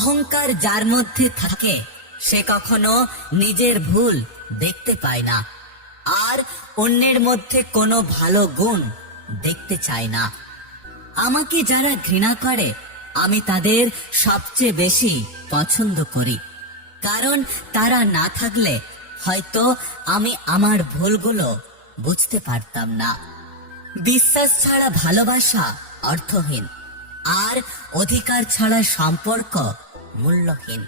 অহংকার যার মধ্যে থাকে, সে কখনো নিজের ভুল দেখতে পায় না। আর অন্যের মধ্যে কোনো ভালো গুণ দেখতে চায় না। আমাকে যারা ঘৃণা করে, আমি তাদের সবচেয়ে বেশি পছন্দ করি। কারণ তারা না থাকলে হয়তো আমি আমার ভুলগুলো বুঝতে পারতাম না। বিশ্বাস ছাড়া ভালোবাসা অর্থহীন। আর অধিকার ছাড়া সম্পর্ক মূল্যহীন।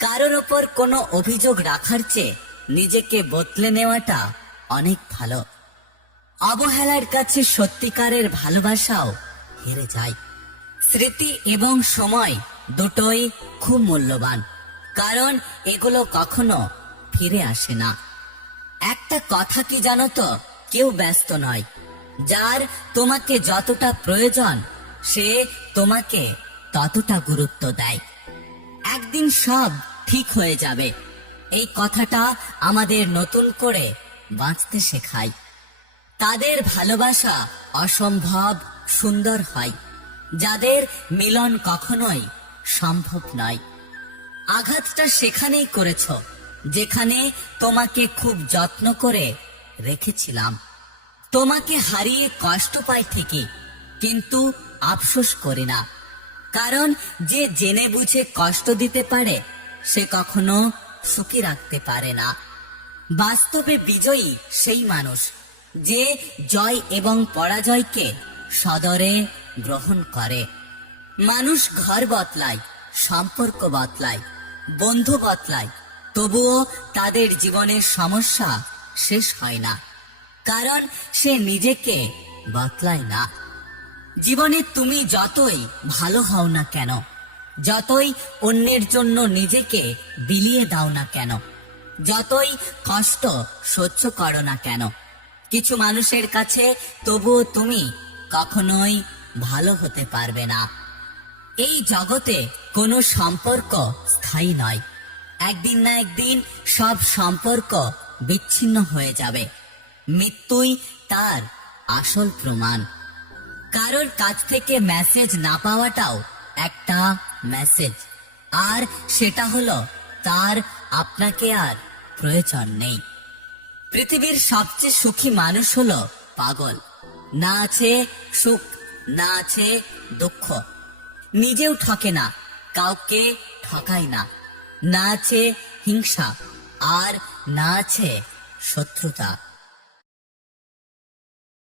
কারোর ওপর কোনো অভিযোগ রাখার চেয়ে নিজেকে বদলে নেওয়াটা অনেক ভালো। অবহেলার কাছে সত্যিকারের ভালোবাসাও হেরে যায়। স্মৃতি এবং সময় দুটোই খুব মূল্যবান, কারণ এগুলো কখনো ফিরে আসে না। একটা কথা কি জানো তো? কেউ ব্যস্ত নয়। যার তোমাকে যতটা প্রয়োজন, সে তোমাকে ততটা গুরুত্ব দেয়। একদিন সব ঠিক হয়ে যাবে। এই কথাটা আমাদের নতুন করে বাঁচতে শেখায়। তাদের ভালোবাসা অসম্ভব সুন্দর হয়, যাদের মিলন কখনোই সম্ভব নয়। আঘাতটা সেখানেই করেছ, যেখানে তোমাকে খুব যত্ন করে রেখেছিলাম। তোমাকে হারিয়ে কষ্ট পাই ঠিকই, কিন্তু আফসোস করি না। কারণ যে জেনে বুঝে কষ্ট দিতে পারে, সে কখনো সুখী রাখতে পারে না। বাস্তবে বিজয়ী সেই মানুষ যে জয় এবং পরাজয়কে সদরে গ্রহণ করে। মানুষ ঘর বদলায়, সম্পর্ক বদলায়, বন্ধু বদলায়, তবুও তাদের জীবনের সমস্যা শেষ হয় না। কারণ সে নিজেকে বদলায় না। জীবনে তুমি যতই ভালো হও না কেন, যতই অন্যের জন্য নিজেকে বিলিয়ে দাও না কেন, যতই কষ্ট সহ্য করো না কেন, কিছু মানুষের কাছে তবুও তুমি কখনোই ভালো হতে পারবে না। এই জগতে কোনো সম্পর্ক স্থায়ী নয়। একদিন না একদিন সব সম্পর্ক বিচ্ছিন্ন হয়ে যাবে। মৃত্যুই তার আসল প্রমাণ। কারোর কাছ থেকে মেসেজ না পাওয়াটাও একটা মেসেজ আর সেটা হলো, তার আপনাকে আর প্রয়োজন নেই। পৃথিবীর সবচেয়ে সুখী মানুষ হলো পাগল। না আছে সুখ, না আছে দুঃখ। নিজেও ঠকে না, কাউকে ঠকায় না। না আছে হিংসা, আর না আছে শত্রুতা।